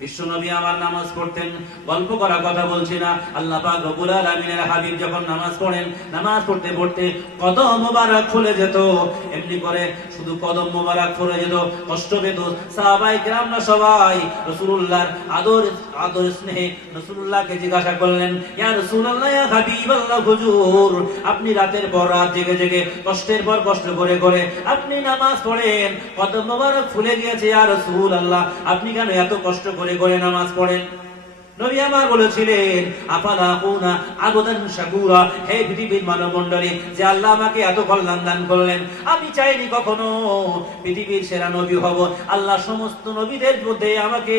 বিশ্বনবী আমার নামাজ পড়তেন, গল্প করা কথা বলছি না। আল্লাহ পাক রব্বুল আলামিনের হাবিব যখন নামাজ পড়েন, নামাজ পড়তে পড়তে কদম মোবারক ফুলে যেত, এমনি করে শুধু কদম মোবারক ফুলে যেত, কষ্ট পেত। সাহাবায়ে কেরামরা সবাই রাসূলুল্লাহর আদর স্নেহে রাসূলুল্লাহকে জিজ্ঞাসা করলেন, ইয়া রাসূলুল্লাহ, ইয়া হাবিবাল্লাহ, হুজুর আপনি রাতের পর রাত জেগে জেগে কষ্টের পর কষ্ট করে করে আপনি নামাজ পড়েন, কদম মোবারক ফুলে গিয়েছে, ইয়া রাসূলুল্লাহ আপনি কেন এত কষ্ট করে করে নামাজ পড়েন? নবী আমার বলেছিলেন, আফালা কুনা আবদান শাকুরা, হে পৃথিবীর মানব মণ্ডলী, যে আল্লাহ আমাকে এত কল্যাণ দান করলেন, আমি চাইনি কখনো পৃথিবীর সেরা নবী হব, আল্লাহ সমস্ত নবীদের মধ্যে আমাকে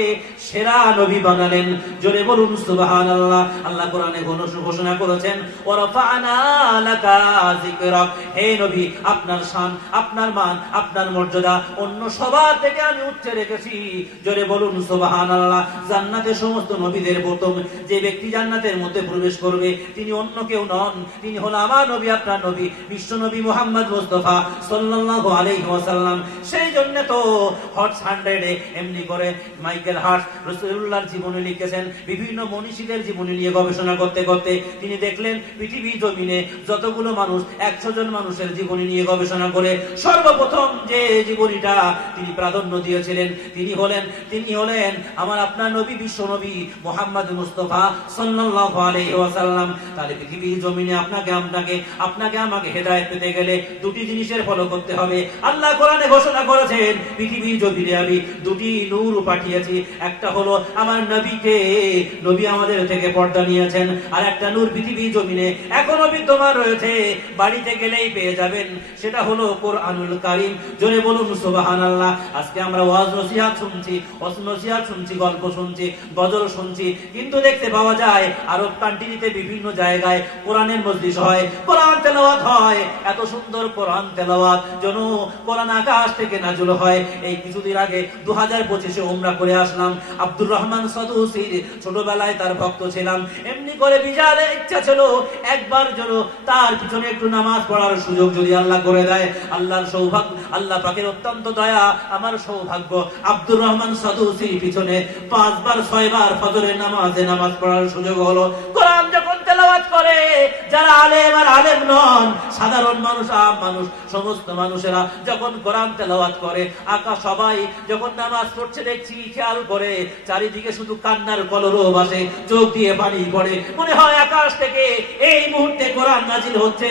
সেরা নবী বানালেন। জোরে বলুন সুবহানাল্লাহ। আল্লাহ কোরআনে ঘোষণা করেছেন, ওয়া রাফা'না লাকা যিকরাক, হে নবী আপনার শান, আপনার মান, আপনার মর্যাদা অন্য সবার থেকে আমি উচ্চে রেখেছি। জোরে বলুন সুবহানাল্লাহ। জান্নাতে সমস্ত নবী প্রথম যে ব্যক্তি জান্নাতের মধ্যে প্রবেশ করবে তিনি অন্য কেউ নন, তিনি হলো আমার নবী, আপনার নবী, বিশ্ব নবী মুহাম্মদ মুস্তাফা সাল্লাল্লাহু আলাইহি ওয়াসাল্লাম। সেই জন্য তো হট 100 এমনি করে মাইকেল হার্ট রাসূলুল্লাহর জীবনী লিখেছেন। বিভিন্ন মনীষীদের জীবনী নিয়ে গবেষণা করতে করতে তিনি দেখলেন পৃথিবীর জমিনে যতগুলো মানুষ, 100 জন মানুষের জীবনী নিয়ে গবেষণা করে সর্বপ্রথম যে জীবনীটা তিনি প্রাধান্য দিয়েছিলেন তিনি হলেন আমার আপনার নবী, বিশ্ব নবী মুহাম্মদ মুস্তাফা সাল্লাল্লাহু আলাইহি ওয়াসাল্লাম। তাহলে পৃথিবীর জমিনে আপনাকে আমাকে হেদায়েত পেতে গেলে দুটি জিনিসের ফলো করতে হবে। আল্লাহ কোরআনে ঘোষণা করেছেন, পৃথিবীর জমিনে আমি দুটি নূর পাঠিয়েছি, একটা হলো আমার নবীকে, নবী আমাদের থেকে পর্দা নিয়েছেন, আর একটা নূর পৃথিবীর জমিনে এখনো বিদ্যমান রয়েছে, বাড়িতে গেলেই পেয়ে যাবেন, সেটা হলো কোরআনুল কারীম। জোরে বলুন সুবহানাল্লাহ। আজকে আমরা ওয়াজ নসিহত শুনছি, গল্প শুনছি, গজল শুনছি, কিন্তু দেখতে পাওয়া যায় আরব কান্ট্রিতে বিভিন্ন জায়গায় কোরআনের মজলিস হয়, কোরআন তেলাওয়াত হয়, এত সুন্দর কোরআন তেলাওয়াত যেন কোরআন আকাশ থেকে নাযিল হয়। এই কিছুদিন আগে 2025-এ উমরা করে আসলাম। আব্দুর রহমান সদুসির ছোটবেলায় তার ভক্ত ছিলাম, এমনি করে বিশাল ইচ্ছা ছিল একবার যেন তার পিছনে একটু নামাজ পড়ার সুযোগ যদি আল্লাহ করে দেয়। আল্লাহর সৌভাগ্য, আল্লাহ পাকের অত্যন্ত দয়া, আমার সৌভাগ্য আব্দুর রহমান সদুসির পিছনে 5 বার 6 বার ফজরের নামাজ পড়ার সুযোগ হলো। কোরআন যখন তেলাওয়াত করে, যারা আলেম আর আলেম নন, সাধারণ মানুষ, আম মানুষ, সমস্ত মানুষেরা যখন কোরআন তেলাওয়াত করে, আকাশ সবাই যখন নামাজ পড়ছে দেখছি, খেয়াল করে চারিদিকে শুধু কান্নার কলরব আসে, চোখ দিয়ে পানি পড়ে, মনে হয় আকাশ থেকে এই মুহূর্তে কোরআন নাজিল হচ্ছে।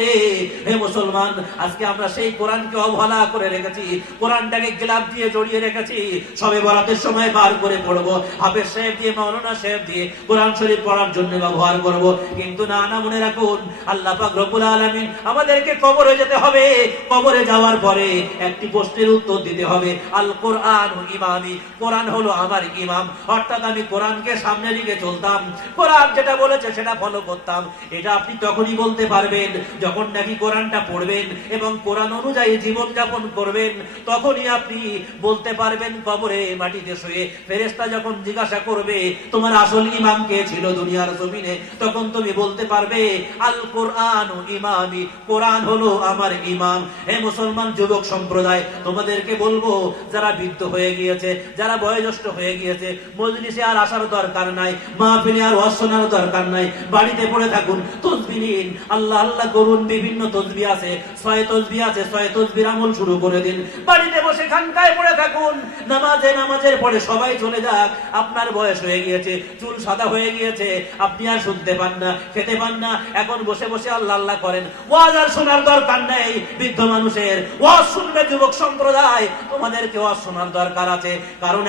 হে মুসলমান, আজকে আমরা সেই কোরআনকে অবহেলা করে রেখেছি, কোরআনটাকে গিলাফ দিয়ে জড়িয়ে রেখেছি, সবে বরাতের সময় বার করে পড়বো, হাফেজ সাহেব দিয়ে, মাওলানা সাহেব দিয়ে কোরআন শরীফ পড়ার জন্য ব্যবহার করব। কিন্তু না, মনে রাখুন আল্লাহ পাক রব্বুল আলামিন আমাদেরকে কবরে যেতে হবে, কবরে যাওয়ার পরে একটি প্রশ্নের উত্তর দিতে হবে, আল কোরআনু ইমামি, কোরআন হলো আমার ইমাম, অর্থাৎ আমি কোরআনকে সামনে রেখে চলতাম, কোরআন যেটা বলেছে সেটা ফলো করতাম। এটা আপনি তখনই বলতে পারবেন যখন নাকি কোরআনটা পড়বেন এবং কোরআন অনুযায়ী জীবন যাপন করবেন, তখনই আপনি বলতে পারবেন কবরে মাটিতে শুয়ে ফেরেশতা যখন জিজ্ঞাসা করবে তোমার আসল ইমাম কে ছিল দুনিয়ার জমিনে, তখন তুমি বলতে পারবে আল কোরআনু ইমামি, কোরআন হলো আমার ইমাম। হে মুসলমান যুবক সম্প্রদায়, তোমাদেরকে বলবো, যারা বৃদ্ধ হয়ে গিয়েছে, যারা বয়োজ্যেষ্ঠ হয়ে গিয়েছে, মজলিসে আর আসার দরকার নাই, মাহফিলে আর ওয়াজ শোনার দরকার নাই, বাড়িতে পড়ে থাকুন, তাসবিহ নিন, আল্লাহ আল্লাহ করুন। বিভিন্ন তাসবিহ আছে, 6 তাসবিহ আছে, 6 তাসবিহর আমল শুরু করে দিন, বাড়িতে বসে খানকায় পড়ে থাকুন, নামাজের পরে সবাই চলে যাক। আপনার বয়স হয়ে গিয়েছে, চুল সাদা হয়ে গিয়েছে, আপনি আর শুনতে পান না, খেতে পান না, এখন বসে বসে আল্লাহ আল্লাহ করেন, ওয়াজ আর শোনার দরকার নেই। বৃদ্ধ মানুষের ওয়াজ শুনবে যুবক সম্প্রদায়, তোমাদেরকে ওয়াজ শোনার দরকার আছে, কারণ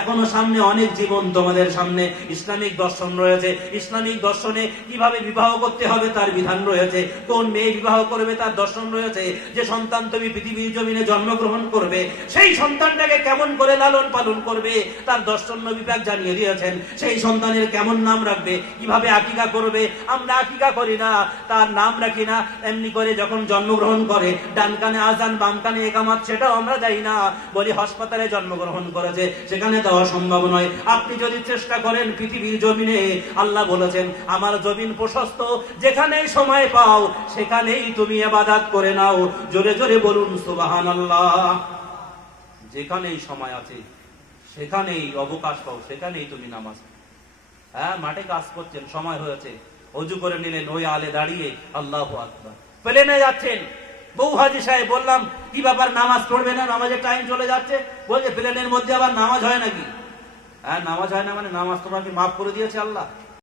এখনো সামনে অনেক জীবন, তোমাদের সামনে ইসলামিক দর্শন রয়েছে, ইসলামিক দর্শনে কিভাবে বিবাহ করতে হবে তার বিধান রয়েছে, কোন মেয়ে বিবাহ করবে তার দর্শন রয়েছে, যে সন্তান তুমি পৃথিবীর জমিনে জন্মগ্রহণ করবে সেই সন্তানটাকে কেমন করে লালন পালন করবে তার দর্শন নবী পাক জানিয়ে দিয়েছেন, সেই সন্তানের কেমন নাম রাখবে, কিভাবে আকিকা করবে। আমরা আকিকা করি না, তার নাম রাখি না, এমনি করে যখন জন্মগ্রহণ করে ডান কানে আযান বাম কানে ইকামত, সেটাও আমরা দেই না, বলি হাসপাতালে জন্মগ্রহণ করেছে সেখানে দেওয়া সম্ভব নয়। আপনি যদি চেষ্টা করেন পৃথিবীর জমিনে, আল্লাহ বলেছেন আমার জমিন প্রশস্ত, যেখানেই সময় পাও সেখানেই তুমি ইবাদত করে নাও। জোরে জোরে বলুন সুবহানাল্লাহ। যেখানেই সময় আছে সেখানেই অবকাশ পাও, সেখানেই তুমি নামাজ। হ্যাঁ, মাঠে কাজ করছেন, সময় হয়েছে, অজু করে নিলেন, ওই আলে দাঁড়িয়ে আল্লাহু আকবার। প্লেনে যাচ্ছেন, বউ হাজি সাহেব, বললাম কি ব্যাপার, নামাজ পড়বে না? নামাজের টাইম চলে যাচ্ছে। বলছে প্লেনের মধ্যে আবার নামাজ হয় নাকি? হ্যাঁ, নামাজ হয় না মানে নামাজ তোমাকে মাফ করে দিয়েছে আল্লাহ?